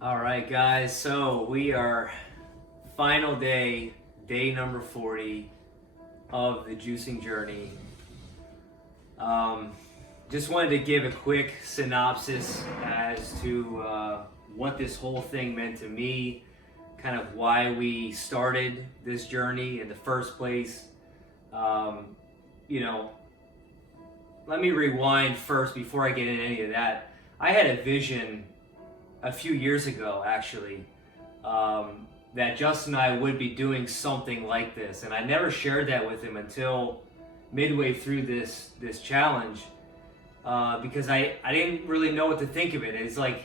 All right, guys. So we are final day, day number 40 of the juicing journey. Um, just wanted to give a quick synopsis as to what this whole thing meant to me, kind of why we started this journey in the first place. Um, you know, Let me rewind first before I get into any of that. I had a vision a few years ago, actually, that Justin and I would be doing something like this, and I never shared that with him until midway through this challenge, because I didn't really know what to think of it. It's like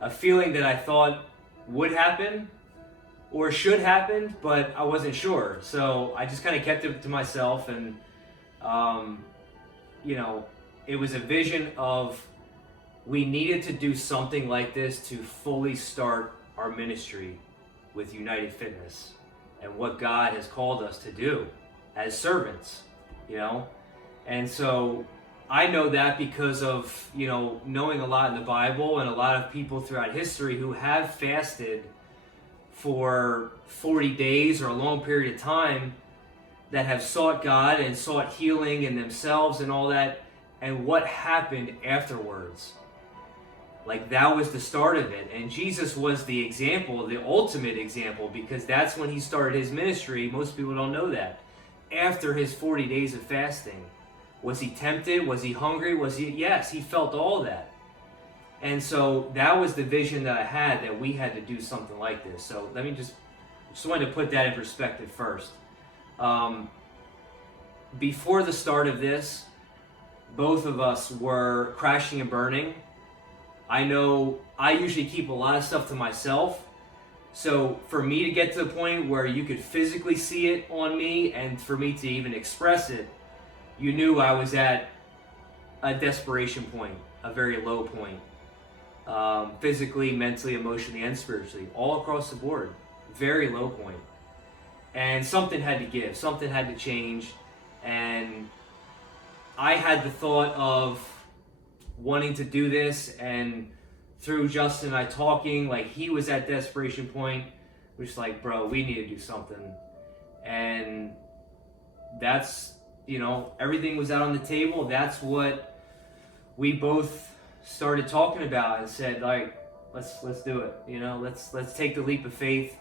a feeling that I thought would happen or should happen, but I wasn't sure. So I just kind of kept it to myself, and um, you know, it was a vision of we needed to do something like this to fully start our ministry with United Fitness and what God has called us to do as servants, you know? And so I know that because of, knowing a lot in the Bible and a lot of people throughout history who have fasted for 40 days or a long period of time that have sought God and sought healing in themselves and all that, and what happened afterwards. Like, that was the start of it. And Jesus was the example, the ultimate example, because that's when he started his ministry. Most people don't know that. After his 40 days of fasting. Was he tempted? Was he hungry? Yes, he felt all that. And so that was the vision that I had, that we had to do something like this. So let me just wanted to put that in perspective first. Before the start of this, both of us were crashing and burning. I know I usually keep a lot of stuff to myself. So for me to get to the point where you could physically see it on me and for me to even express it, you knew I was at a desperation point, a very low point. Physically, mentally, emotionally, and spiritually, all across the board. Very low point. And something had to give, something had to change. And I had the thought of wanting to do this, and through Justin and I talking, like, he was at desperation point, which, like, bro, we need to do something. And that's, everything was out on the table. That's what we both started talking about and said, like, let's do it. Let's take the leap of faith.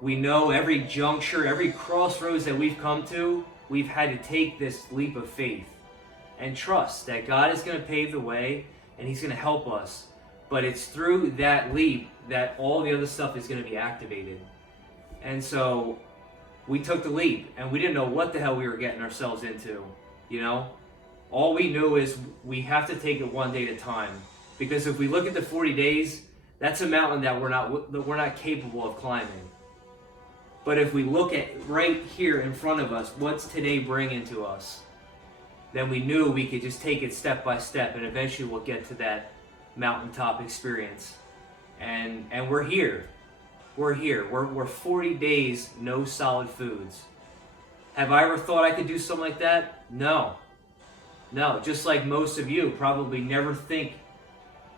We know every juncture, every crossroads that we've come to, we've had to take this leap of faith and trust that God is going to pave the way and he's going to help us. But it's through that leap that all the other stuff is going to be activated. And so we took the leap, and we didn't know what the hell we were getting ourselves into, All we knew is we have to take it one day at a time. Because if we look at the 40 days, that's a mountain that we're not capable of climbing. But if we look at right here in front of us, what's today bringing to us? Then we knew we could just take it step by step, and eventually we'll get to that mountaintop experience. And we're here. We're here. We're 40 days, no solid foods. Have I ever thought I could do something like that? No. Just like most of you probably never think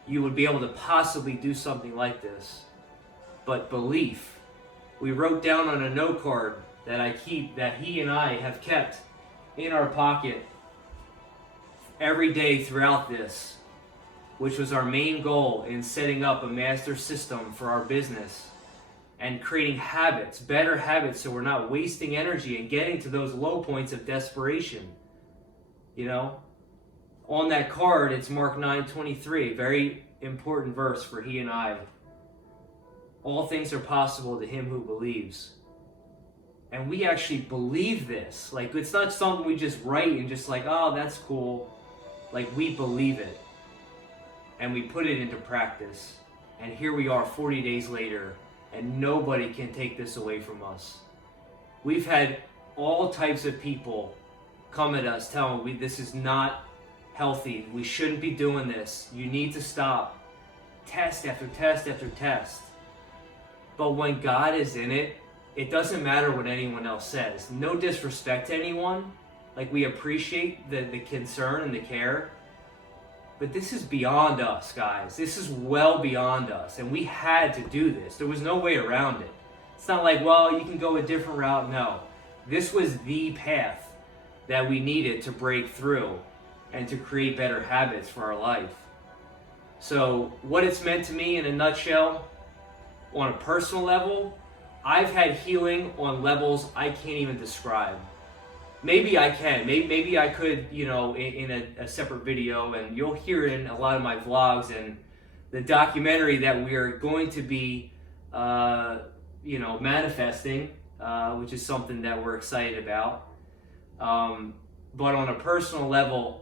you would be able to possibly do something like this. But belief. We wrote down on a note card that I keep, that he and I have kept in our pocket every day throughout this, which was our main goal in setting up a master system for our business and creating habits, better habits, so we're not wasting energy and getting to those low points of desperation. On that card, it's Mark 9:23, very important verse for he and I. All things are possible to him who believes. And we actually believe this. Like, it's not something we just write and just like, oh, that's cool. Like, we believe it. And we put it into practice. And here we are 40 days later, and nobody can take this away from us. We've had all types of people come at us telling me this is not healthy. We shouldn't be doing this. You need to stop. Test after test after test. But when God is in it, it doesn't matter what anyone else says. No disrespect to anyone. Like, we appreciate the concern and the care. But this is beyond us, guys. This is well beyond us. And we had to do this. There was no way around it. It's not like, well, you can go a different route. No. This was the path that we needed to break through and to create better habits for our life. So, what it's meant to me in a nutshell, on a personal level, I've had healing on levels I can't even describe. Maybe I can. Maybe I could, in a separate video, and you'll hear it in a lot of my vlogs and the documentary that we are going to be, manifesting, which is something that we're excited about. But on a personal level,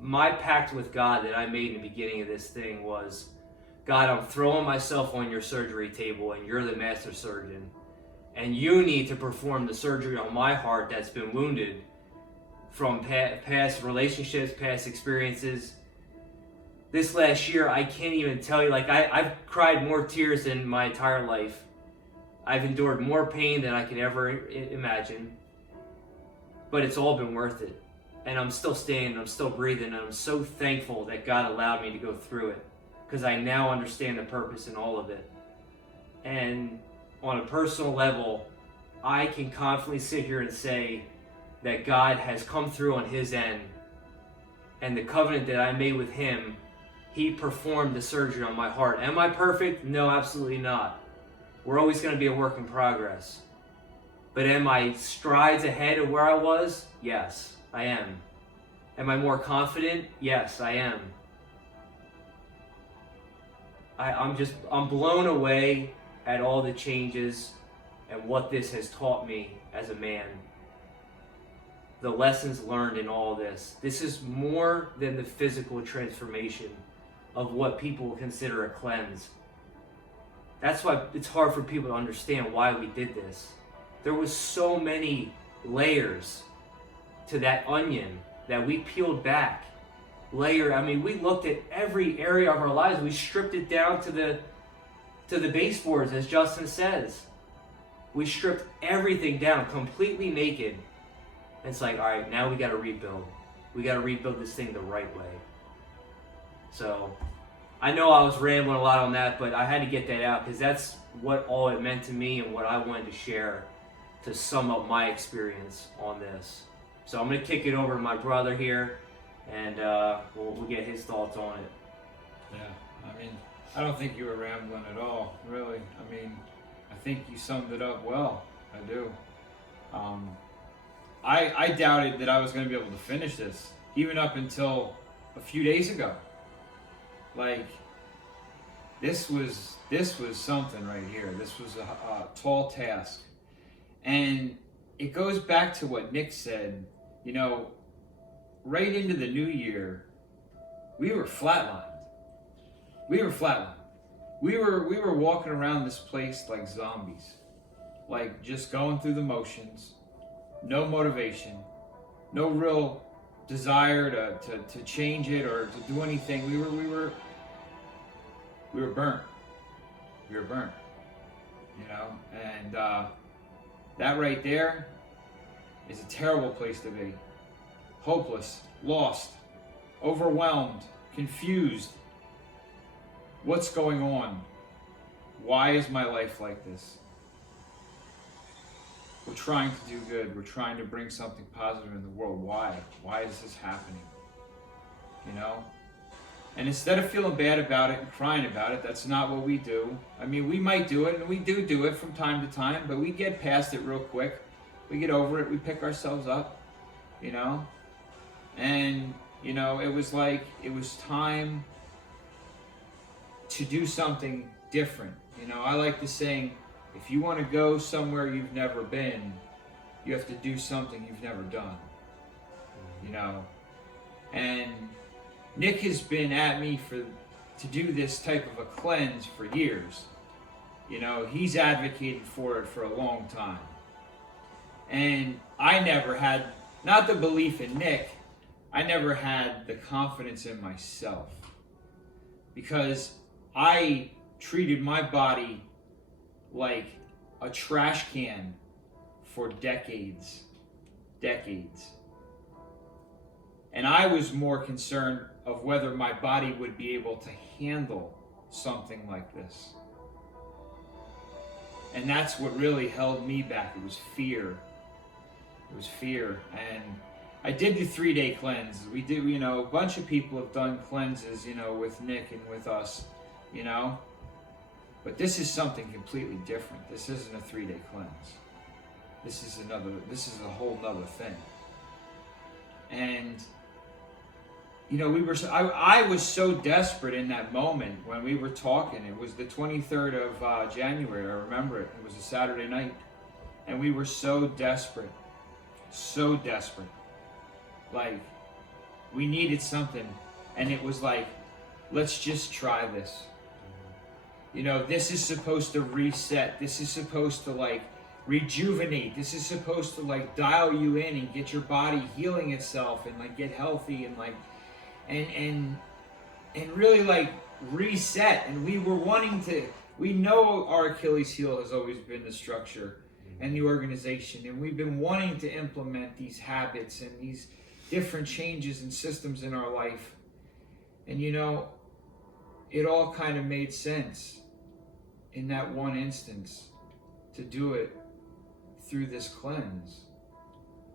my pact with God that I made in the beginning of this thing was, God, I'm throwing myself on your surgery table, and you're the master surgeon. And you need to perform the surgery on my heart that's been wounded from past relationships, past experiences. This last year, I can't even tell you, I've cried more tears than my entire life. I've endured more pain than I could ever imagine. But it's all been worth it. And I'm still standing, I'm still breathing, and I'm so thankful that God allowed me to go through it, because I now understand the purpose in all of it. And on a personal level, I can confidently sit here and say that God has come through on his end, and the covenant that I made with him, he performed the surgery on my heart. Am I perfect? No, absolutely not. We're always going to be a work in progress. But am I strides ahead of where I was? Yes, I am. Am I more confident? Yes, I am. I'm blown away at all the changes and what this has taught me as a man. The lessons learned in all this. This is more than the physical transformation of what people consider a cleanse. That's why it's hard for people to understand why we did this. There was so many layers to that onion that we peeled back. We looked at every area of our lives. We stripped it down to the baseboards, as Justin says. We stripped everything down, completely naked. And it's like, all right, now we got to rebuild. We got to rebuild this thing the right way. So, I know I was rambling a lot on that, but I had to get that out because that's what all it meant to me and what I wanted to share to sum up my experience on this. So I'm going to kick it over to my brother here, and we'll get his thoughts on it. Yeah, I don't think you were rambling at all, really. I think you summed it up well. I do. I doubted that I was going to be able to finish this, even up until a few days ago. This was something right here. This was a tall task. And it goes back to what Nick said, right into the new year, we were flatlined. We were walking around this place like zombies, just going through the motions, no motivation, no real desire to change it or to do anything. We were burnt. We were burnt, and that right there is a terrible place to be. Hopeless, lost, overwhelmed, confused. What's going on? Why is my life like this? We're trying to do good. We're trying to bring something positive in the world. Why? Why is this happening? And instead of feeling bad about it and crying about it, that's not what we do. We might do it, and we do it from time to time, but we get past it real quick. We get over it. We pick ourselves up, And, it was time to do something different. I like the saying, if you want to go somewhere you've never been, you have to do something you've never done. And Nick has been at me to do this type of a cleanse for years. He's advocated for it for a long time. And I never had, not the belief in Nick, I never had the confidence in myself. Because I treated my body like a trash can for decades. And I was more concerned of whether my body would be able to handle something like this. And that's what really held me back. It was fear. It was fear. And I did the 3-day cleanse. We did, a bunch of people have done cleanses, with Nick and with us, But this is something completely different. This isn't a 3-day cleanse. This is a whole nother thing. And, I was so desperate in that moment when we were talking. It was the 23rd of January. I remember it. It was a Saturday night. And we were so desperate. So desperate. Like, we needed something. And it was like, let's just try this. This is supposed to reset. This is supposed to, rejuvenate. This is supposed to, dial you in and get your body healing itself and, get healthy and, and really, reset. And we were we know our Achilles heel has always been the structure and the organization. And we've been wanting to implement these habits and these different changes and systems in our life. And, it all kind of made sense in that one instance to do it through this cleanse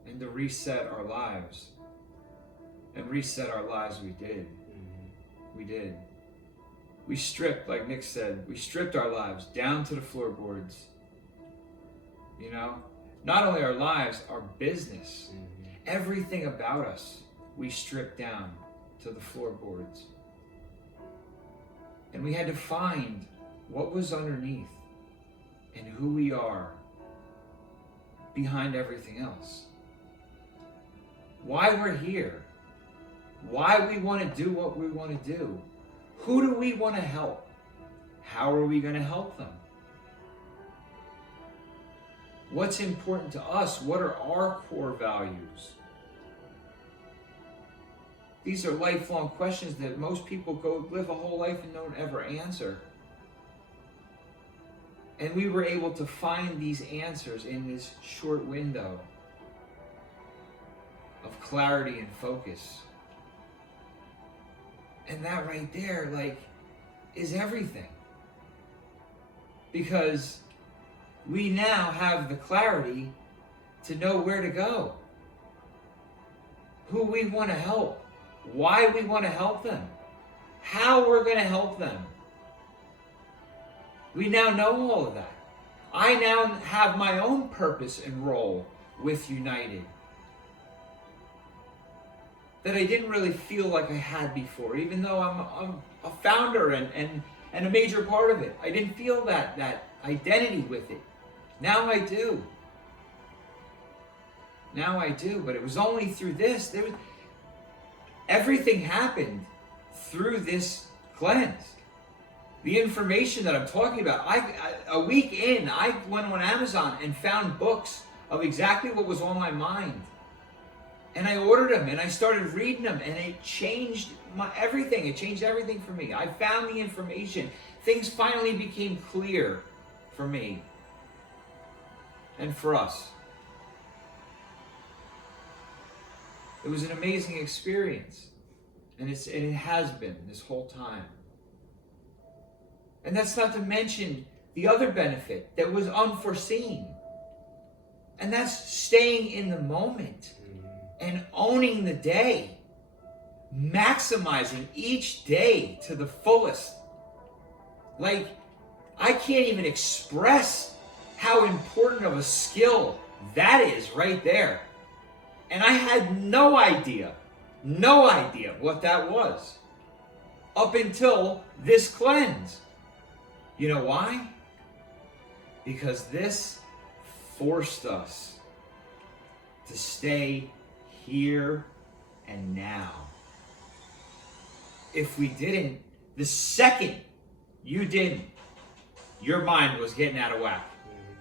and to reset our lives. And reset our lives we did. We did. We stripped, like Nick said, we stripped our lives down to the floorboards. Not only our lives, our business, everything about us, we stripped down to the floorboards. And we had to find what was underneath and who we are behind everything else. Why we're here. Why we want to do what we want to do. Who do we want to help? How are we going to help them? What's important to us? What are our core values? These are lifelong questions that most people go live a whole life and don't ever answer. And we were able to find these answers in this short window of clarity and focus. And that right there, is everything. Because we now have the clarity to know where to go, who we want to help, why we want to help them, how we're going to help them. We now know all of that. I now have my own purpose and role with United that I didn't really feel like I had before, even though I'm a founder and a major part of it. I didn't feel that identity with it. Now I do. Now I do, but it was only through this. Everything happened through this cleanse. The information that I'm talking about, a week in, I went on Amazon and found books of exactly what was on my mind. And I ordered them and I started reading them, and it changed everything. It changed everything for me. I found the information. Things finally became clear for me and for us. It was an amazing experience. And it has been this whole time. And that's not to mention the other benefit that was unforeseen. And that's staying in the moment and owning the day. Maximizing each day to the fullest. I can't even express how important of a skill that is right there. And I had no idea what that was up until this cleanse. You know why? Because this forced us to stay here and now. If we didn't, the second you didn't, your mind was getting out of whack.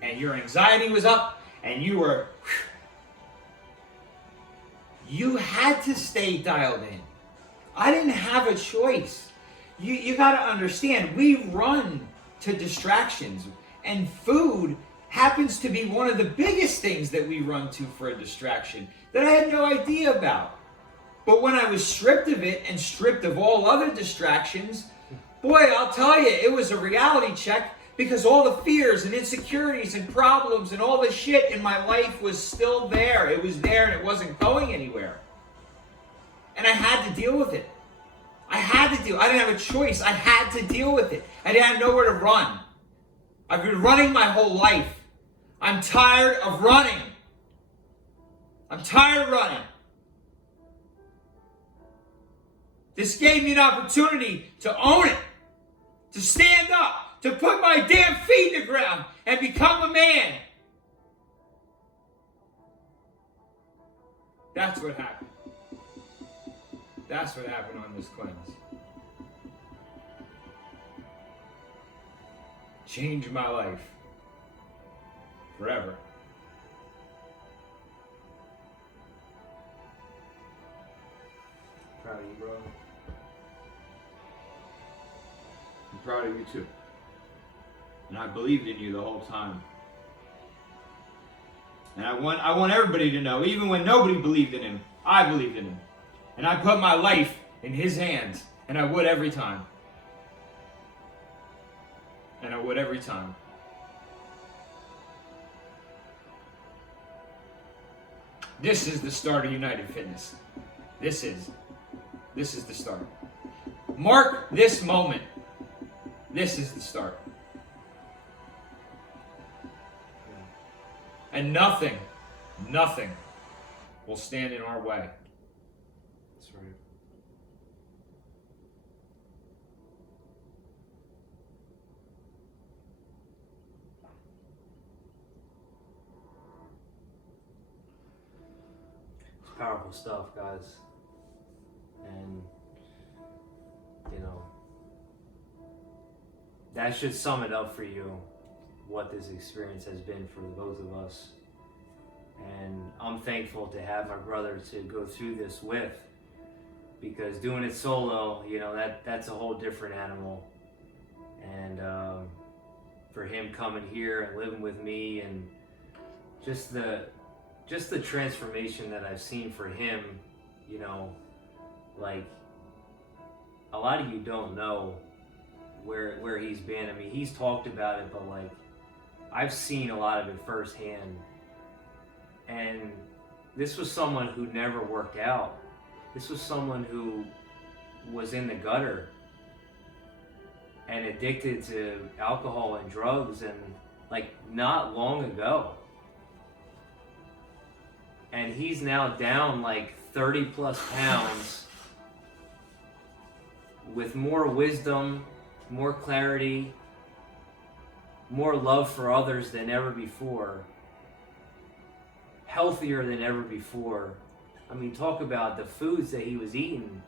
And your anxiety was up, and you were... You had to stay dialed in. I didn't have a choice. You got to understand, we run to distractions, and food happens to be one of the biggest things that we run to for a distraction that I had no idea about. But when I was stripped of it and stripped of all other distractions, boy, I'll tell you, it was a reality check, because all the fears and insecurities and problems and all the shit in my life was still there. It was there and it wasn't going anywhere. And I had to deal with it. I didn't have a choice. I had to deal with it. I didn't have nowhere to run. I've been running my whole life. I'm tired of running. I'm tired of running. This gave me an opportunity to own it, to stand up, to put my damn feet in the ground and become a man. That's what happened. That's what happened on this cleanse. Changed my life forever. Proud of you, bro. I'm proud of you too. And I believed in you the whole time. And I want everybody to know, even when nobody believed in him, I believed in him. And I put my life in his hands. And I would every time. And I would every time. This is the start of United Fitness. This is the start. Mark this moment. This is the start. And nothing will stand in our way. That's right. It's powerful stuff, guys. And, you know, that should sum it up for you, what this experience has been for the both of us. And I'm thankful to have my brother to go through this with, because doing it solo, you know, that's a whole different animal. And for him coming here and living with me, and just the transformation that I've seen for him, you know, like, a lot of you don't know where he's been. I mean, he's talked about it, but like, I've seen a lot of it firsthand. And this was someone who never worked out. This was someone who was in the gutter and addicted to alcohol and drugs, and like, not long ago. And he's now down like 30 plus pounds with more wisdom, more clarity, more love for others than ever before, healthier than ever before. I mean, talk about the foods that he was eating.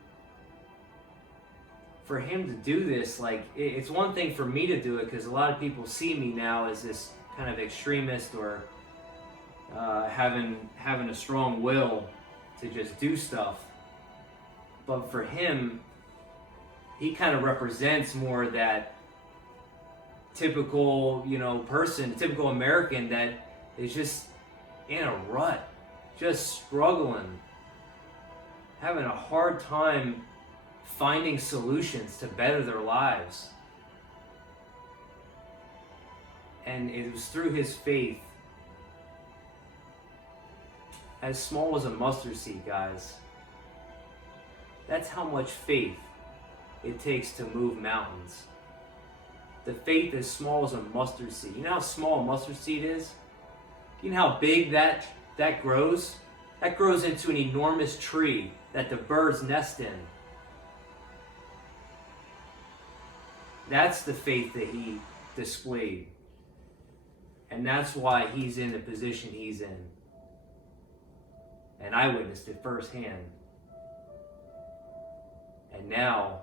For him to do this, like, it's one thing for me to do it, because a lot of people see me now as this kind of extremist, or having a strong will to just do stuff. But for him, he kind of represents more that typical, you know, person, typical American that is just in a rut, just struggling, having a hard time finding solutions to better their lives. And it was through his faith, as small as a mustard seed, guys. That's how much faith it takes to move mountains. The faith as small as a mustard seed. You know how small a mustard seed is? You know how big that grows? That grows into an enormous tree that the birds nest in. That's the faith that he displayed. And that's why he's in the position he's in. And I witnessed it firsthand. And now,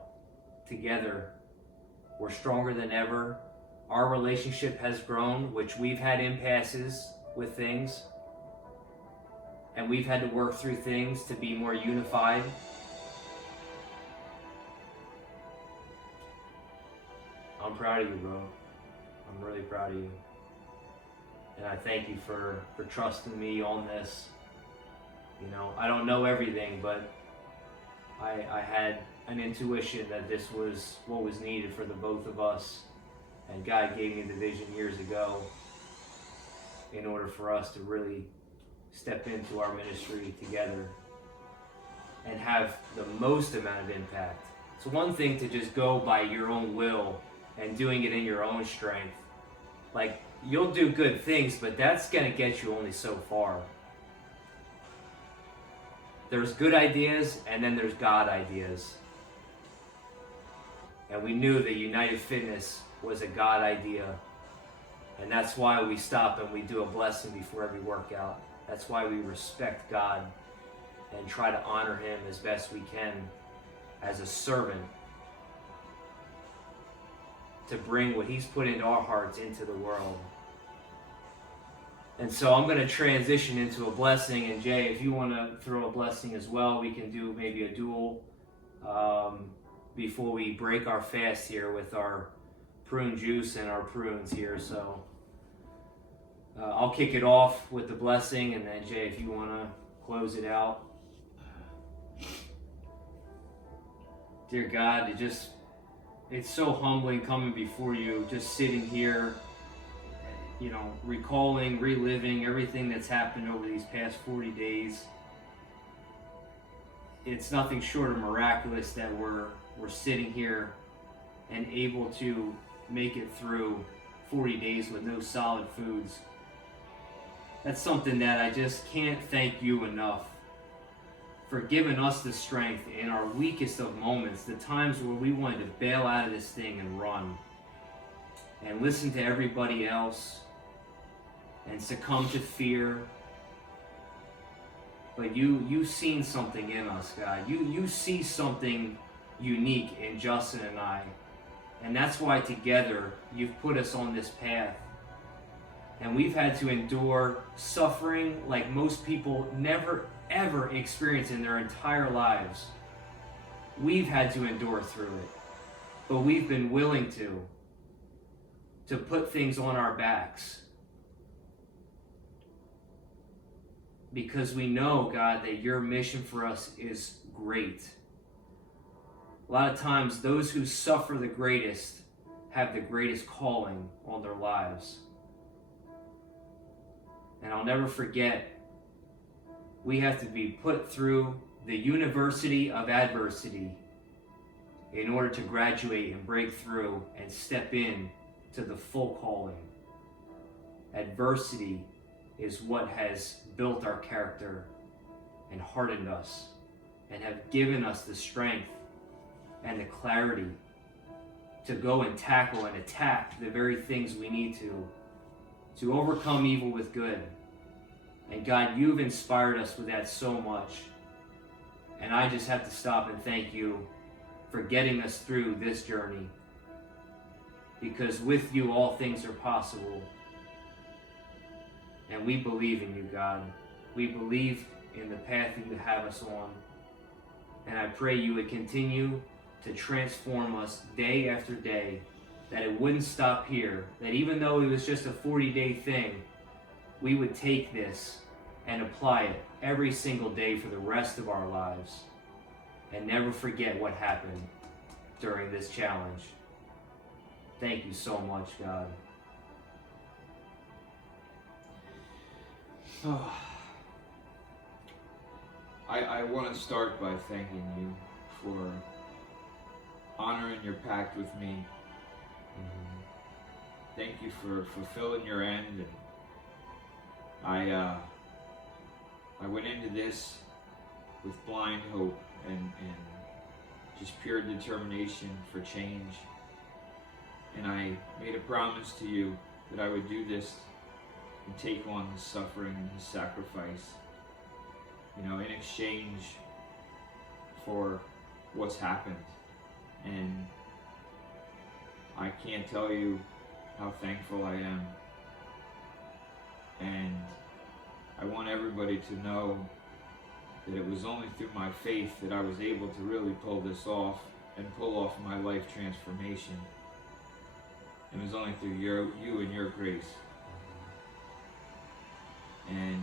together, we're stronger than ever. Our relationship has grown, which we've had impasses with things. And we've had to work through things to be more unified. I'm proud of you, bro. I'm really proud of you. And I thank you for trusting me on this. You know, I don't know everything, but I had an intuition that this was what was needed for the both of us. And God gave me the vision years ago in order for us to really step into our ministry together and have the most amount of impact. It's one thing to just go by your own will and doing it in your own strength. Like, you'll do good things, but that's gonna get you only so far. There's good ideas, and then there's God ideas. And we knew that United Fitness was a God idea. And that's why we stop and we do a blessing before every workout. That's why we respect God and try to honor Him as best we can as a servant to bring what He's put into our hearts into the world. And so I'm going to transition into a blessing. And Jay, if you want to throw a blessing as well, we can do maybe a duel before we break our fast here with our prune juice and our prunes here. So I'll kick it off with the blessing, and then Jay, if you want to close it out. Dear God, it's so humbling coming before you, just sitting here, you know, recalling, reliving everything that's happened over these past 40 days. It's nothing short of miraculous that we're sitting here and able to make it through 40 days with no solid foods. That's something that I just can't thank you enough for giving us the strength in our weakest of moments, the times where we wanted to bail out of this thing and run and listen to everybody else and succumb to fear. But you've seen something in us, God. You see something unique in Justin and I. And that's why together you've put us on this path. And we've had to endure suffering like most people never ever experience in their entire lives. We've had to endure through it. But we've been willing to put things on our backs. Because we know, God, that your mission for us is great. A lot of times, those who suffer the greatest have the greatest calling on their lives. And I'll never forget, we have to be put through the university of adversity in order to graduate and break through and step in to the full calling. Adversity is what has built our character and hardened us and have given us the strength and the clarity to go and tackle and attack the very things we need to overcome evil with good. And God, you've inspired us with that so much. And I just have to stop and thank you for getting us through this journey. Because with you, all things are possible. And we believe in you, God. We believe in the path that you have us on. And I pray you would continue to transform us day after day, that it wouldn't stop here, that even though it was just a 40-day thing, we would take this and apply it every single day for the rest of our lives and never forget what happened during this challenge. Thank you so much, God. I want to start by thanking you for honoring your pact with me. Thank you for fulfilling your end. And I went into this with blind hope and just pure determination for change. And I made a promise to you that I would do this and take on the suffering and the sacrifice, you know, in exchange for what's happened. And I can't tell you how thankful I am. And I want everybody to know that it was only through my faith that I was able to really pull this off and pull off my life transformation. It was only through you and your grace. And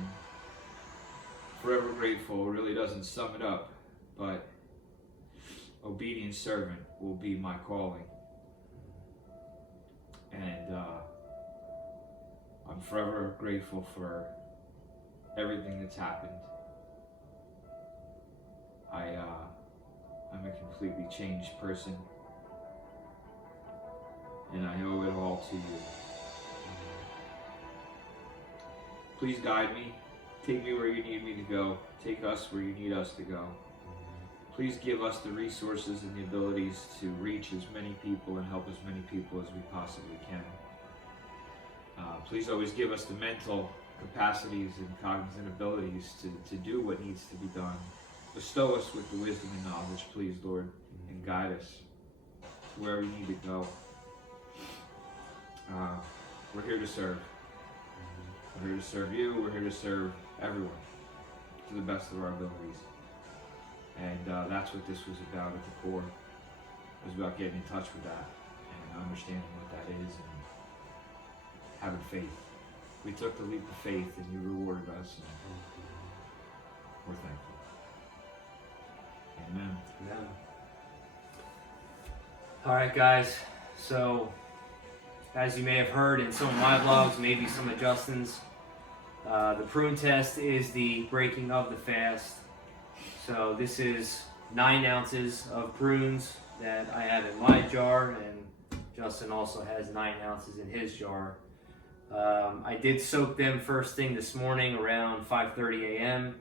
forever grateful really doesn't sum it up, but obedient servant will be my calling. And I'm forever grateful for everything that's happened. I'm a completely changed person, and I owe it all to you. Please guide me. Take me where you need me to go. Take us where you need us to go. Please give us the resources and the abilities to reach as many people and help as many people as we possibly can. Please always give us the mental capacities and cognizant abilities to do what needs to be done. Bestow us with the wisdom and knowledge, please, Lord, and guide us to where we need to go. We're here to serve. We're here to serve you. We're here to serve everyone to the best of our abilities. And that's what this was about at the core. It was about getting in touch with that and understanding what that is and having faith. We took the leap of faith and you rewarded us, and we're thankful. Amen. Amen. All right, guys. So, as you may have heard in some of my vlogs, maybe some of Justin's, the prune test is the breaking of the fast. So this is 9 ounces of prunes that I have in my jar, and Justin also has 9 ounces in his jar. I did soak them first thing this morning around 5:30 a.m.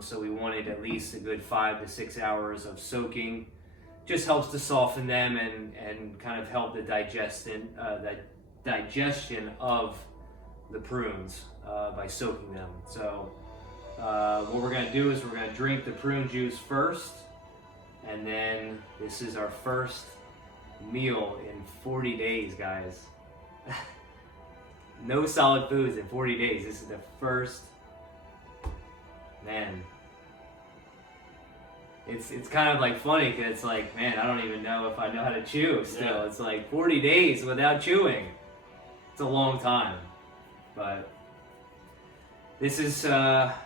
So we wanted at least a good 5 to 6 hours of soaking. Just helps to soften them and kind of help the digestion of the prunes by soaking them. So what we're going to do is we're going to drink the prune juice first, and then this is our first meal in 40 days, guys. No solid foods in 40 days. This is the first. Man, it's kind of like funny because it's like, man, I don't even know if I know how to chew still. Yeah. It's like 40 days without chewing. It's a long time, but this is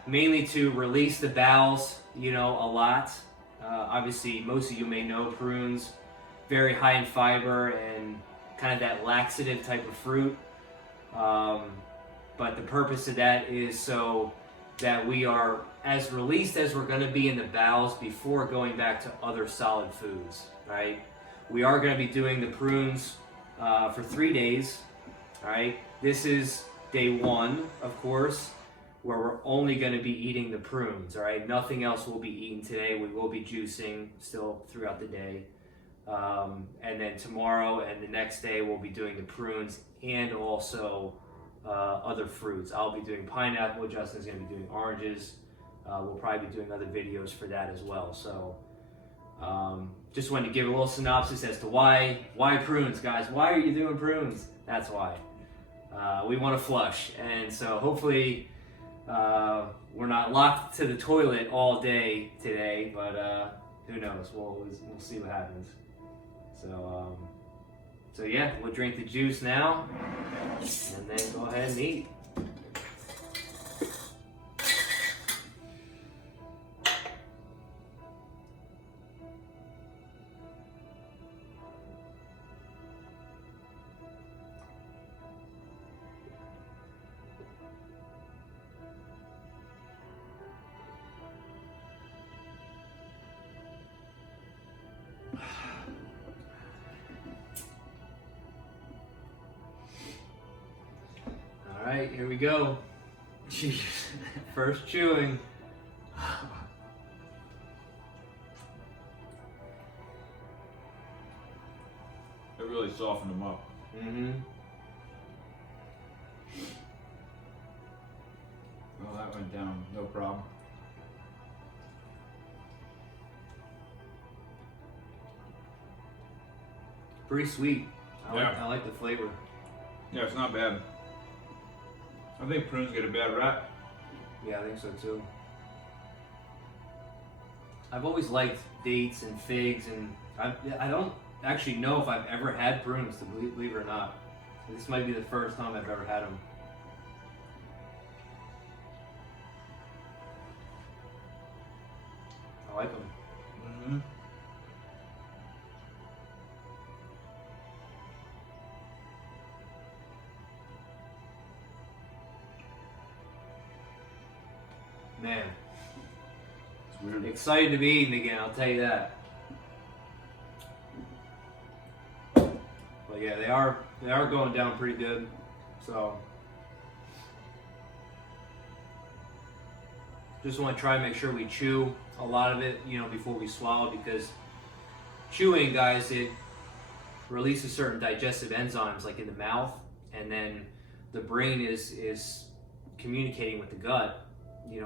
mainly to release the bowels, a lot. Obviously, most of you may know prunes, very high in fiber and kind of that laxative type of fruit. But the purpose of that is so that we are as released as we're going to be in the bowels before going back to other solid foods, right? We are going to be doing the prunes for 3 days, all right? This is day 1, of course, where we're only going to be eating the prunes, all right? Nothing else will be eaten today. We will be juicing still throughout the day. And then tomorrow and the next day we'll be doing the prunes and also other fruits. I'll be doing pineapple. Justin's going to be doing oranges. We'll probably be doing other videos for that as well. So just wanted to give a little synopsis as to why prunes, guys. Why are you doing prunes? That's why. We want to flush, and so hopefully we're not locked to the toilet all day today, but who knows? We'll see what happens. So yeah, we'll drink the juice now, and then go ahead and eat. All right, here we go. Jeez. First chewing. It really softened them up. Mm-hmm. Well, that went down, no problem. Pretty sweet. Yeah. I like the flavor. Yeah, it's not bad. I think prunes get a bad rap. Yeah, I think so too. I've always liked dates and figs, and I don't actually know if I've ever had prunes, to believe it or not. This might be the first time I've ever had them. I like them. Mm-hmm. Man, It's weird. excited to be eating again, I'll tell you that. But yeah, they are going down pretty good. So just want to try and make sure we chew a lot of it, before we swallow, because chewing, guys, it releases certain digestive enzymes like in the mouth, and then the brain is communicating with the gut,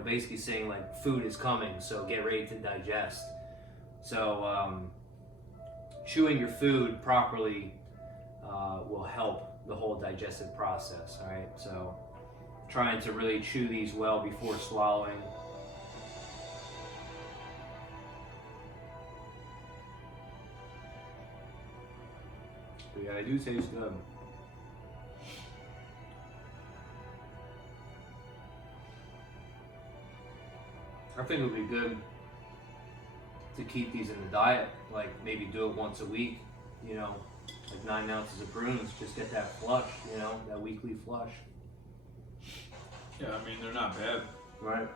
basically saying like food is coming, so get ready to digest. So chewing your food properly will help the whole digestive process. All right, so trying to really chew these well before swallowing. But yeah, they do taste good. I think it would be good to keep these in the diet, like maybe do it once a week, like 9 ounces of prunes, just get that flush, that weekly flush. Yeah, I mean, they're not bad. Right.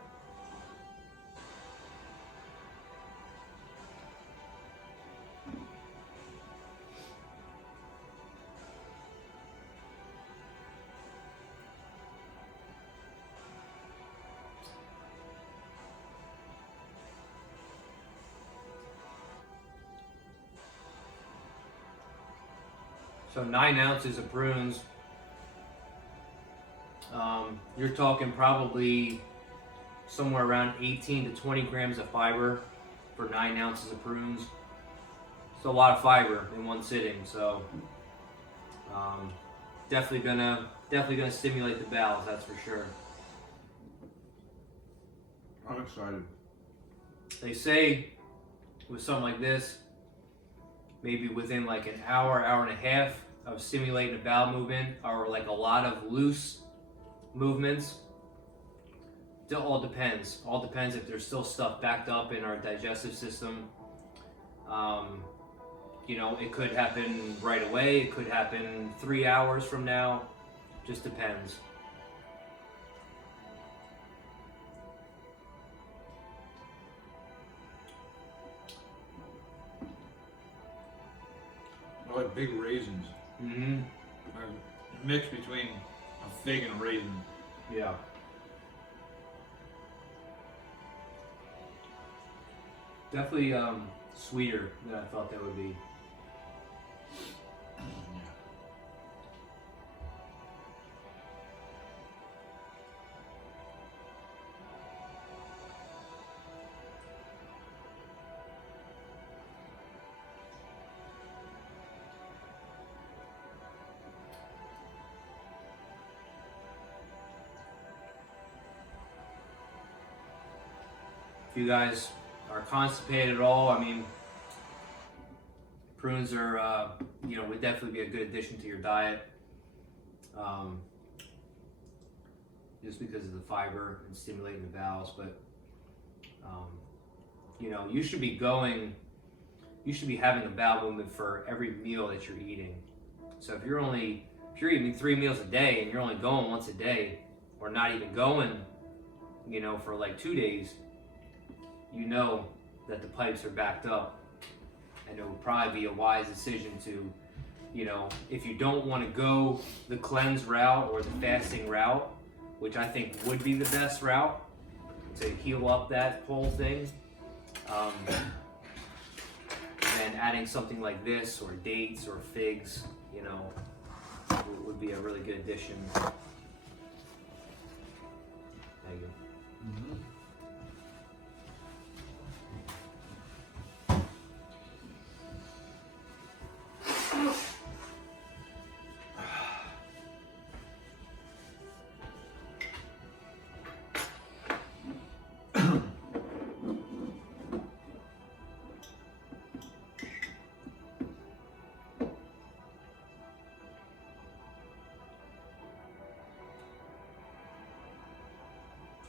So 9 ounces of prunes, you're talking probably somewhere around 18 to 20 grams of fiber for 9 ounces of prunes. It's a lot of fiber in one sitting, so definitely gonna stimulate the bowels, that's for sure. I'm excited. They say with something like this, maybe within like an hour, hour and a half of stimulating a bowel movement, or like a lot of loose movements. It all depends. All depends if there's still stuff backed up in our digestive system. It could happen right away. It could happen 3 hours from now. Just depends. I like big raisins. Mm-hmm. A mix between a fig and a raisin. Yeah. Definitely sweeter than I thought that would be. If you guys are constipated at all, I mean, prunes are, would definitely be a good addition to your diet. Just because of the fiber and stimulating the bowels, but you should be having a bowel movement for every meal that you're eating. So if you're eating 3 meals a day and you're only going once a day, or not even going, for like 2 days, that the pipes are backed up, and it would probably be a wise decision to, if you don't want to go the cleanse route or the fasting route, which I think would be the best route to heal up that whole thing, then adding something like this or dates or figs, would be a really good addition. Thank you. Mm-hmm.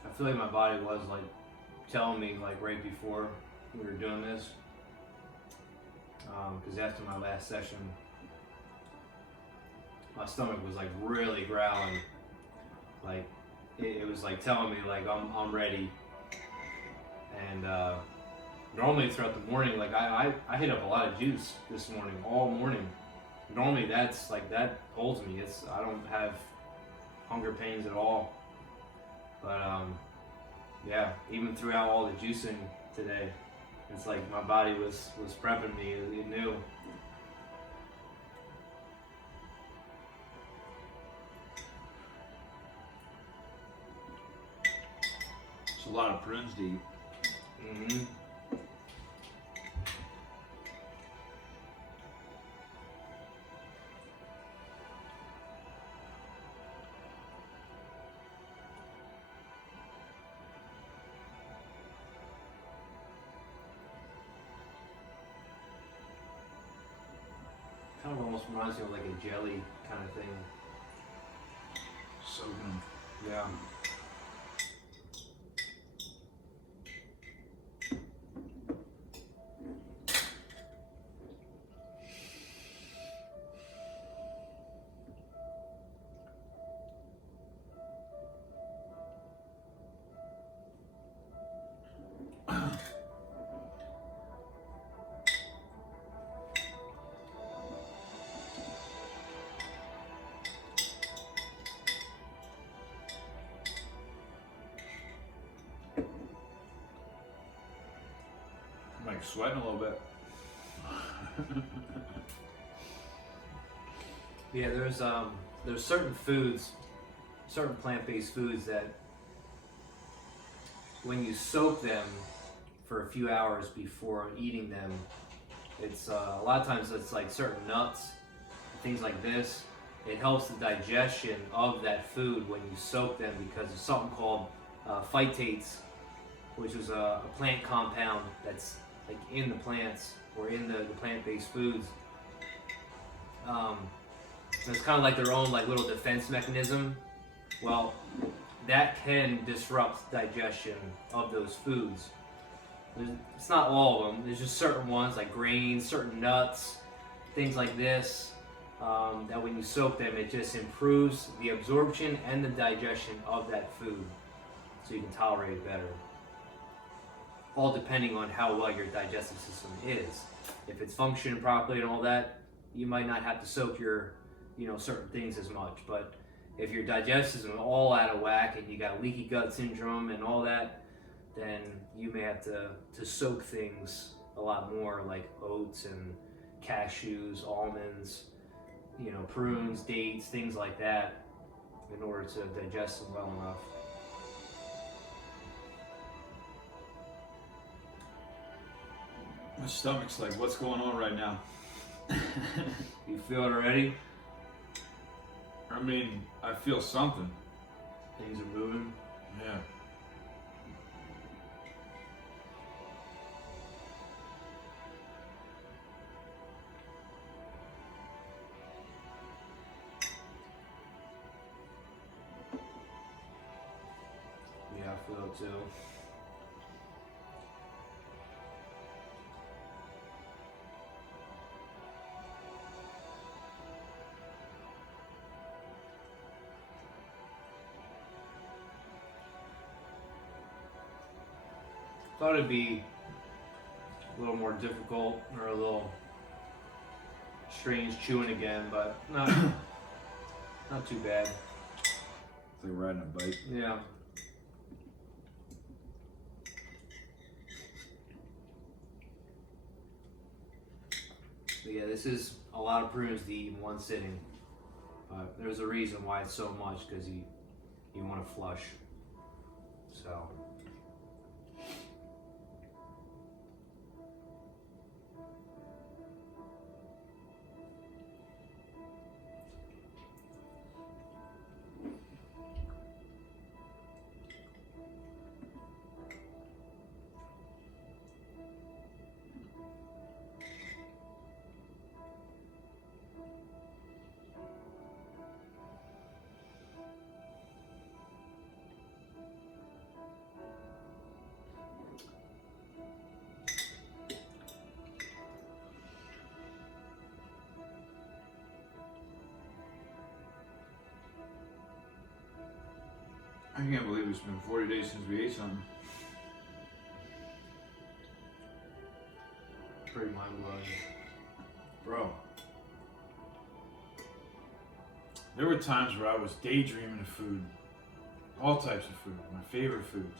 I feel like my body was like telling me like right before we were doing this, because after my last session, my stomach was like really growling, like it was like telling me like I'm ready, And normally throughout the morning, like I hit up a lot of juice this morning, all morning. Normally that's like that holds me. I don't have hunger pains at all. But yeah, even throughout all the juicing today, it's like my body was prepping me. It knew. It's a lot of prunes to eat. Mm-hmm. Kind of almost reminds me of like a jelly kind of thing. So good. Yeah. I'm like sweating a little bit. Yeah, there's certain foods, certain plant-based foods that when you soak them for a few hours before eating them, it's a lot of times it's like certain nuts, things like this. It helps the digestion of that food when you soak them because there's something called phytates, which is a plant compound that's like in the plants or in the plant-based foods. So it's kind of like their own like little defense mechanism. Well, that can disrupt digestion of those foods. It's not all of them. There's just certain ones like grains, certain nuts, things like this. That when you soak them, it just improves the absorption and the digestion of that food, so you can tolerate it better. All depending on how well your digestive system is. If it's functioning properly and all that, you might not have to soak your, certain things as much. But if your digestive system is all out of whack and you got leaky gut syndrome and all that, then you may have to soak things a lot more, like oats and cashews, almonds, prunes, dates, things like that, in order to digest them well enough. My stomach's like, what's going on right now? You feel it already? I mean, I feel something. Things are moving. Yeah. Yeah, I feel it too. Thought it'd be a little more difficult or a little strange chewing again, but not too bad. It's like riding a bike. Yeah. But yeah, this is a lot of prunes to eat in one sitting. But there's a reason why it's so much, because you want to flush. So. I can't believe it's been 40 days since we ate something. pretty mind-blowing. Bro. There were times where I was daydreaming of food. All types of food. My favorite foods.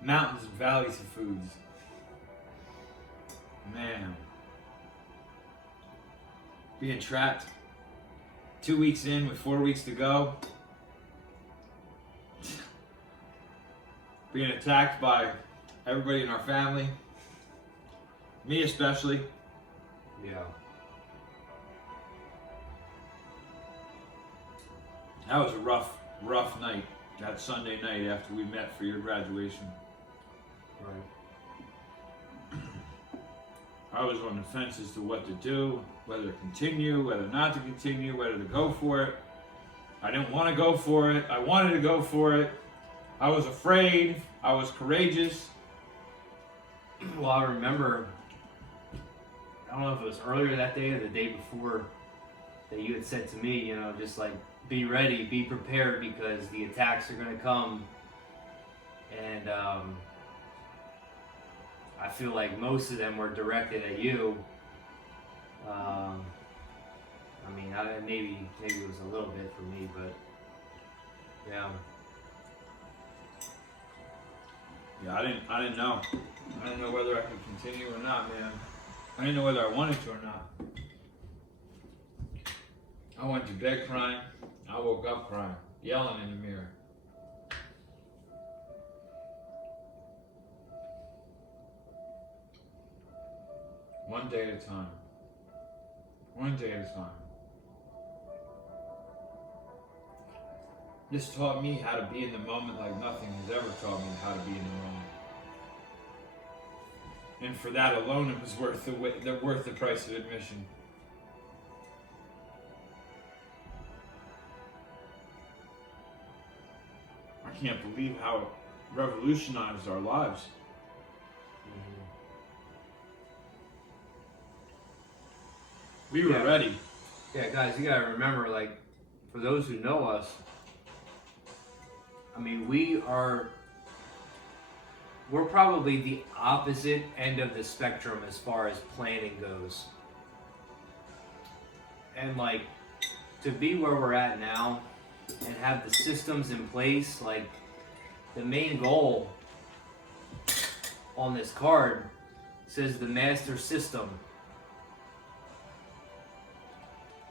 Mountains and valleys of foods. Man. Being trapped 2 weeks in with 4 weeks to go. Being attacked by everybody in our family. Me especially. Yeah. That was a rough night. That Sunday night after we met for your graduation. Right. I was on the fence as to what to do, whether to continue, whether not to continue, whether to go for it. I didn't want to go for it. I wanted to go for it. I was afraid. I was courageous. Well, I remember, I don't know if it was earlier that day or the day before, that you had said to me, you know, just like, be ready, be prepared, because the attacks are going to come. And I feel like most of them were directed at you. I mean, maybe it was a little bit for me, but yeah. Yeah, I didn't know. I didn't know whether I could continue or not, man. I didn't know whether I wanted to or not. I went to bed crying. I woke up crying, yelling in the mirror. One day at a time. One day at a time. This taught me how to be in the moment like nothing has ever taught me how to be in the moment. And for that alone, it was worth the price of admission. I can't believe how it revolutionized our lives. We were ready. Yeah, guys, you gotta remember, like, for those who know us, I mean, we're probably the opposite end of the spectrum as far as planning goes. And like, to be where we're at now and have the systems in place, like, the main goal on this card says the master system.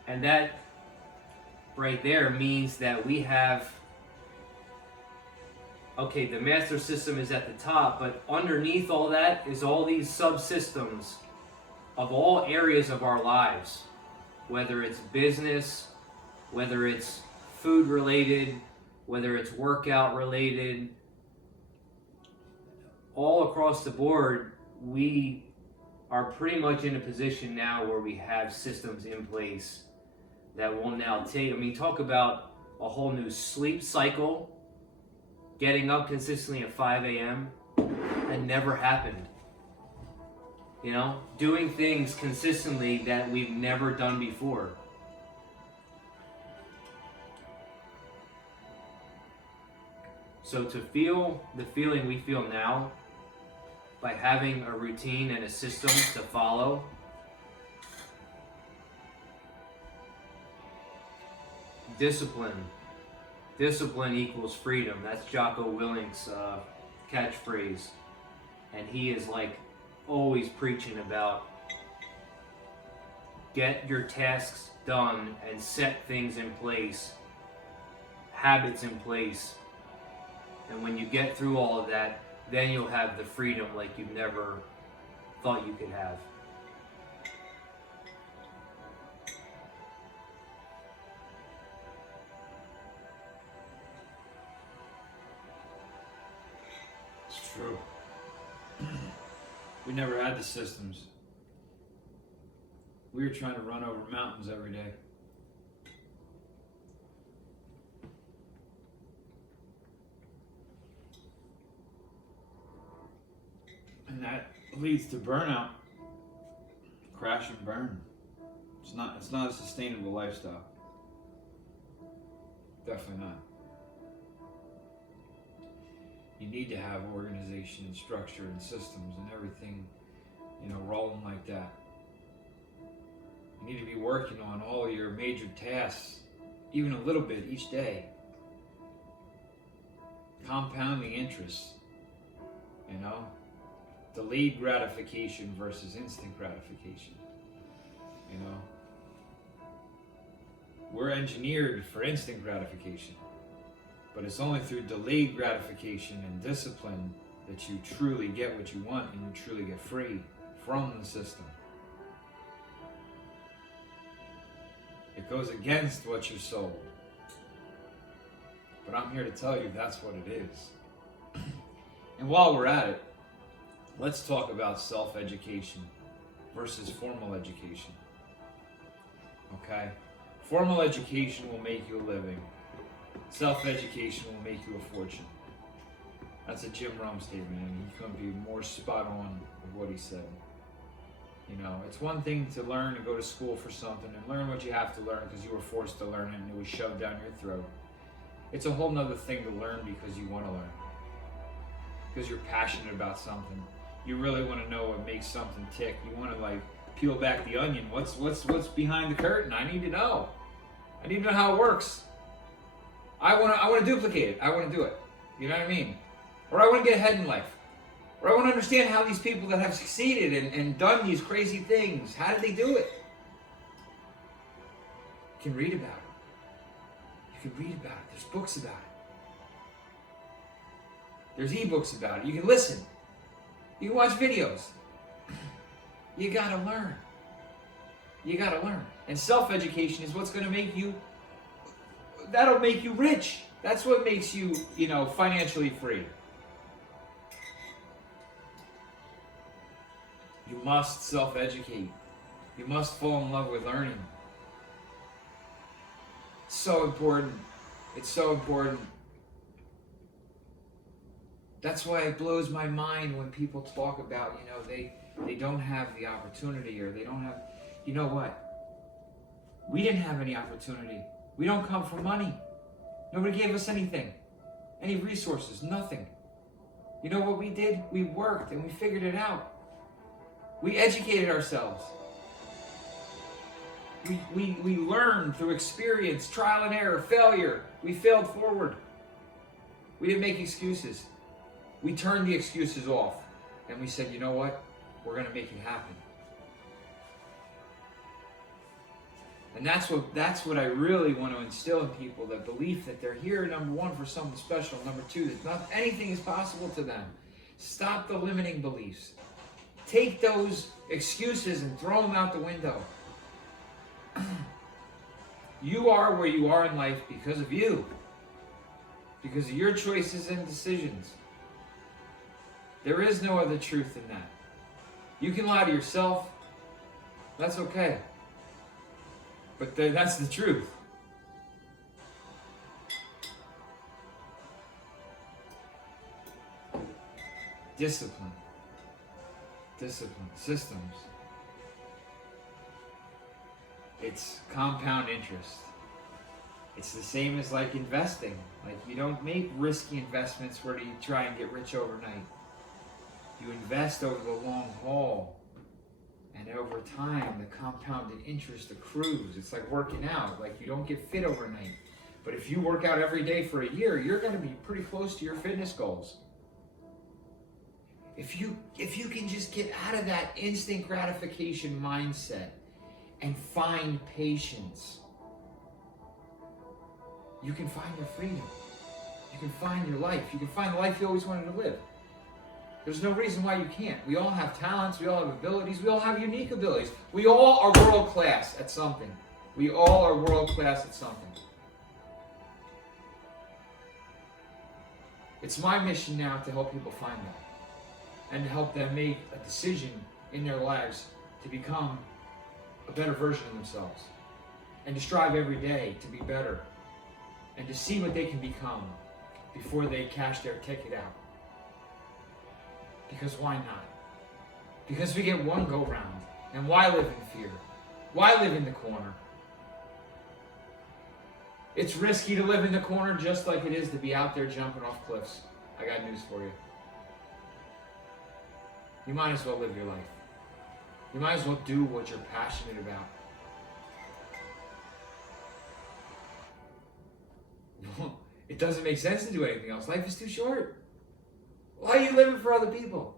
And that right there means that we have, okay, the master system is at the top, but underneath all that is all these subsystems of all areas of our lives, whether it's business, whether it's food related, whether it's workout related, all across the board. We are pretty much in a position now where we have systems in place that will now take, I mean, talk about a whole new sleep cycle. Getting up consistently at 5 a.m. That never happened. You know, doing things consistently that we've never done before. So to feel the feeling we feel now, by having a routine and a system to follow, discipline. Discipline equals freedom. That's Jocko Willink's catchphrase. And he is like always preaching about get your tasks done and set things in place, habits in place. And when you get through all of that, then you'll have the freedom like you've never thought you could have. True. We never had the systems. We were trying to run over mountains every day. And that leads to burnout. Crash and burn. It's not a sustainable lifestyle. Definitely not. You need to have organization and structure and systems and everything rolling like that. You need to be working on all your major tasks, even a little bit each day. Compounding interest, delayed gratification versus instant gratification. We're engineered for instant gratification, but it's only through delayed gratification and discipline that you truly get what you want and you truly get free from the system. It goes against what you're sold. But I'm here to tell you that's what it is. And while we're at it, let's talk about self-education versus formal education. Okay? Formal education will make you a living. Self-education will make you a fortune. That's a Jim Rohn statement, and he couldn't be more spot on with what he said. It's one thing to learn and go to school for something and learn what you have to learn because you were forced to learn it and it was shoved down your throat. It's a whole nother thing to learn because you want to learn. Because you're passionate about something. You really want to know what makes something tick. You want to peel back the onion. What's behind the curtain? I need to know. I need to know how it works. I want to duplicate it. I want to do it. You know what I mean? Or I want to get ahead in life. Or I want to understand how these people that have succeeded and done these crazy things, how did they do it? You can read about it. You can read about it. There's books about it. There's ebooks about it. You can listen. You can watch videos. You gotta learn. You gotta learn. And self-education is what's gonna make you, that'll make you rich. That's what makes you, financially free. You must self-educate. You must fall in love with learning. It's so important. It's so important. That's why it blows my mind when people talk about, they don't have the opportunity or they don't have, you know what? We didn't have any opportunity. We don't come from money. Nobody gave us anything. Any resources, nothing. You know what we did? We worked and we figured it out. We educated ourselves. We learned through experience, trial and error, failure. We failed forward. We didn't make excuses. We turned the excuses off and we said, you know what? We're going to make it happen. And that's what I really want to instill in people, the belief that they're here, number one, for something special. Number two, that anything is possible to them. Stop the limiting beliefs. Take those excuses and throw them out the window. You are where you are in life because of you. Because of your choices and decisions. There is no other truth than that. You can lie to yourself. That's okay. But that's the truth. Discipline. Systems. It's compound interest. It's the same as investing. You don't make risky investments where you try and get rich overnight. You invest over the long haul. And over time, the compounded interest accrues. It's like working out. You don't get fit overnight. But if you work out every day for a year, you're going to be pretty close to your fitness goals. If you can just get out of that instant gratification mindset and find patience, you can find your freedom. You can find your life. You can find the life you always wanted to live. There's no reason why you can't. We all have talents. We all have abilities. We all have unique abilities. We all are world class at something. We all are world class at something. It's my mission now to help people find that. And to help them make a decision in their lives to become a better version of themselves. And to strive every day to be better. And to see what they can become before they cash their ticket out. Because why not? Because we get one go round. And why live in fear? Why live in the corner? It's risky to live in the corner just like it is to be out there jumping off cliffs. I got news for you. You might as well live your life. You might as well do what you're passionate about. It doesn't make sense to do anything else. Life is too short. Why are you living for other people?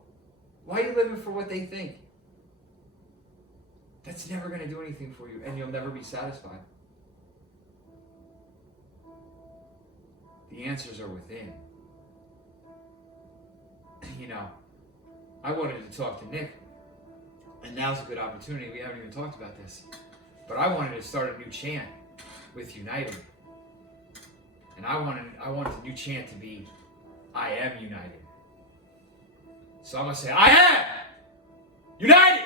Why are you living for what they think? That's never going to do anything for you, and you'll never be satisfied. The answers are within. You know, I wanted to talk to Nick, and now's a good opportunity. We haven't even talked about this. But I wanted to start a new chant with United. And I wanted the new chant to be, I am united. So I'm going to say, I am united.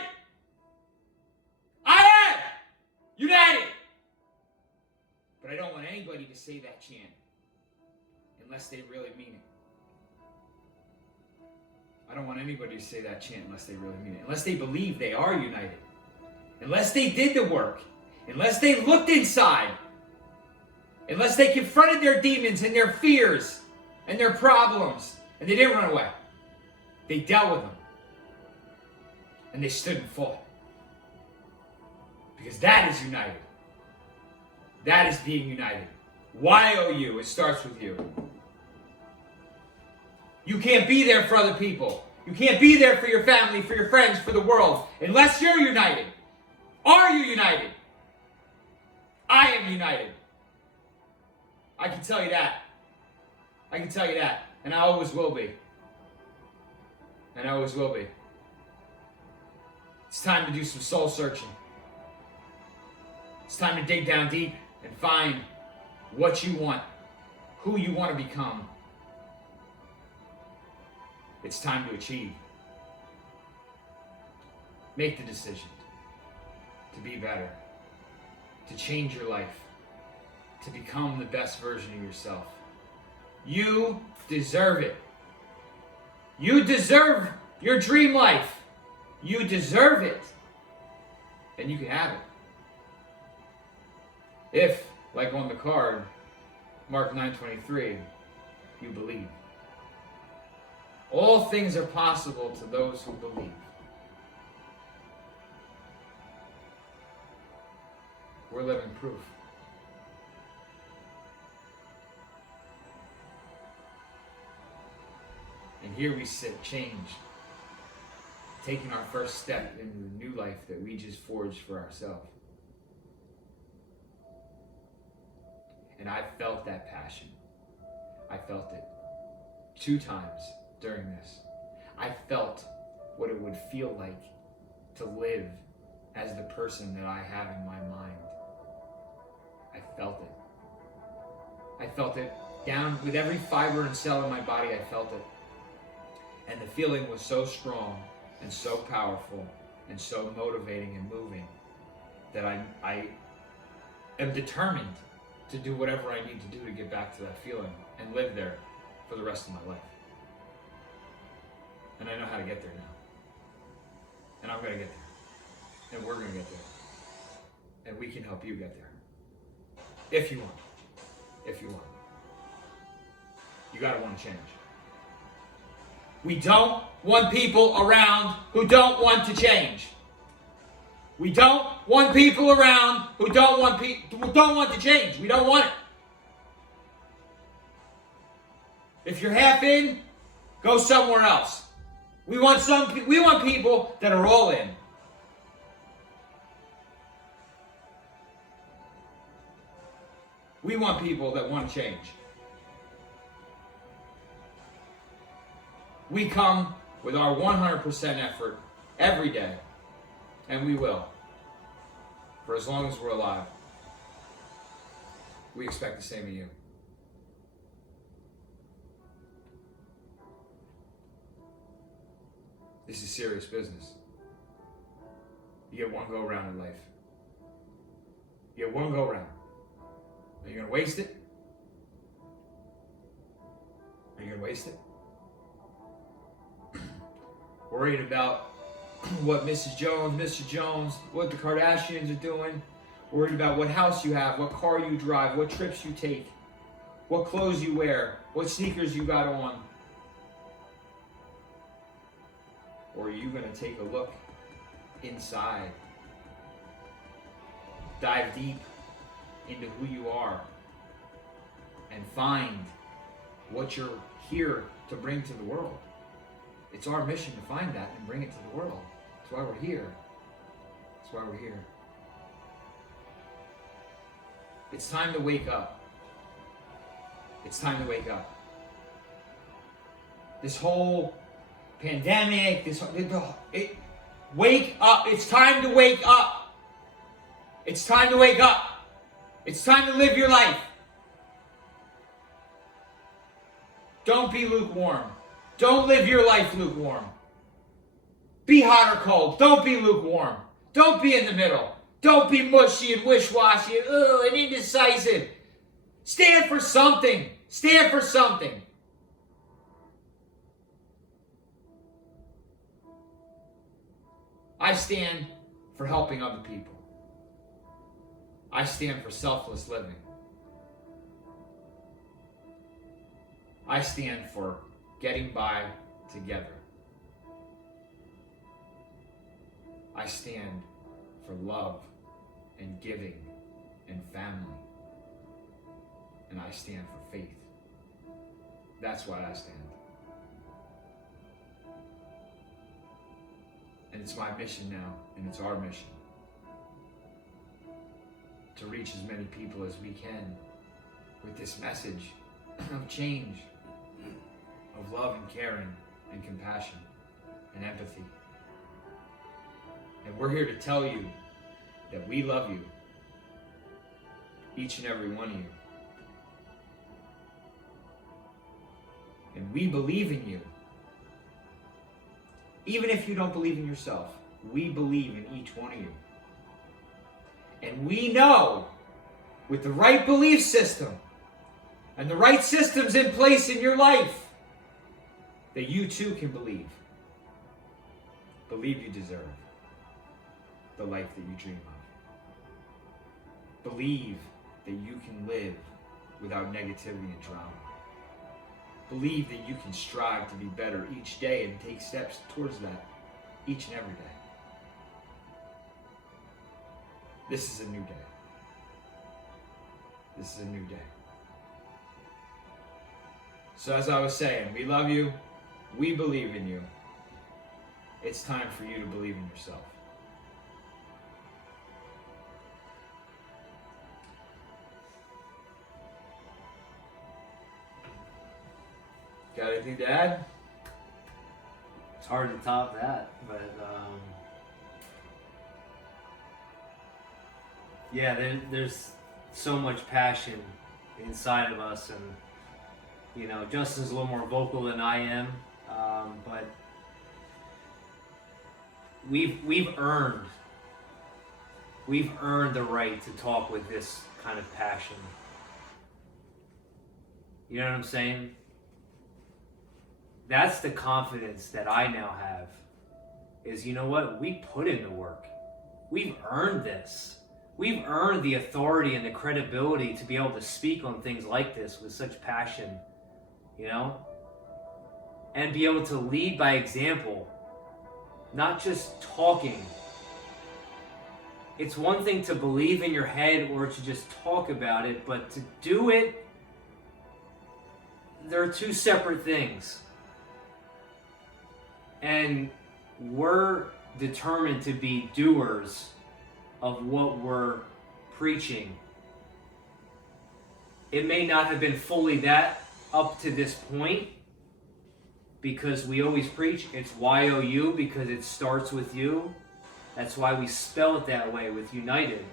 I am united. But I don't want anybody to say that chant unless they really mean it. I don't want anybody to say that chant unless they really mean it. Unless they believe they are united. Unless they did the work. Unless they looked inside. Unless they confronted their demons and their fears and their problems. And they didn't run away. They dealt with them. And they stood and fought. Because that is united. That is being united. Y-O-U. It starts with you. You can't be there for other people. You can't be there for your family, for your friends, for the world, unless you're united. Are you united? I am united. I can tell you that. I can tell you that. And I always will be. And I always will be. It's time to do some soul searching. It's time to dig down deep and find what you want, who you want to become. It's time to achieve. Make the decision to be better, to change your life, to become the best version of yourself. You deserve it. You deserve your dream life. You deserve it. And you can have it. If, like on the card, Mark 9:23, you believe. All things are possible to those who believe. We're living proof. And here we sit, changed, taking our first step into the new life that we just forged for ourselves. And I felt that passion. I felt it 2 times during this. I felt what it would feel like to live as the person that I have in my mind. I felt it. I felt it down with every fiber and cell in my body. I felt it. And the feeling was so strong and so powerful and so motivating and moving that I am determined to do whatever I need to do to get back to that feeling and live there for the rest of my life. And I know how to get there now. And I'm going to get there. And we're going to get there. And we can help you get there. If you want. If you want. You got to want to change. We don't want people around who don't want to change. We don't want people around who don't want to change. We don't want it. If you're half in, go somewhere else. We want people that are all in. We want people that want to change. We come with our 100% effort every day, and we will, for as long as we're alive. We expect the same of you. This is serious business. You get one go round in life. You get one go round. Are you going to waste it? Are you going to waste it? Worried about what Mrs. Jones, Mr. Jones, what the Kardashians are doing. Worried about what house you have, what car you drive, what trips you take, what clothes you wear, what sneakers you got on. Or are you going to take a look inside. Dive deep into who you are and find what you're here to bring to the world. It's our mission to find that and bring it to the world. That's why we're here. That's why we're here. It's time to wake up. It's time to wake up. This whole pandemic, wake up. It's time to wake up. It's time to wake up. It's time to live your life. Don't be lukewarm. Don't live your life lukewarm. Be hot or cold. Don't be lukewarm. Don't be in the middle. Don't be mushy and wish-washy and indecisive. Stand for something. Stand for something. I stand for helping other people. I stand for selfless living. I stand for getting by together. I stand for love and giving and family. And I stand for faith. That's why I stand. And it's my mission now, and it's our mission, to reach as many people as we can with this message of change, of love and caring and compassion and empathy. And we're here to tell you that we love you, each and every one of you. And we believe in you. Even if you don't believe in yourself, we believe in each one of you. And we know, with the right belief system and the right systems in place in your life, that you too can believe. Believe you deserve the life that you dream of. Believe that you can live without negativity and drama. Believe that you can strive to be better each day and take steps towards that each and every day. This is a new day. This is a new day. So as I was saying, we love you. We believe in you. It's time for you to believe in yourself. Got anything to add? It's hard to top that, but yeah, there's so much passion inside of us, and you know, Justin's a little more vocal than I am, but we've earned the right to talk with this kind of passion. You know what I'm saying? That's the confidence that I now have, is, you know what, we put in the work. We've earned this. We've earned the authority and the credibility to be able to speak on things like this with such passion, you know? And be able to lead by example, not just talking. It's one thing to believe in your head or to just talk about it, but to do it, they're two separate things. And we're determined to be doers of what we're preaching. It may not have been fully that up to this point, because we always preach it's YOU, because it starts with you. That's why we spell it that way, with United.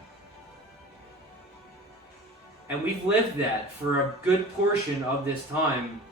And we've lived that for a good portion of this time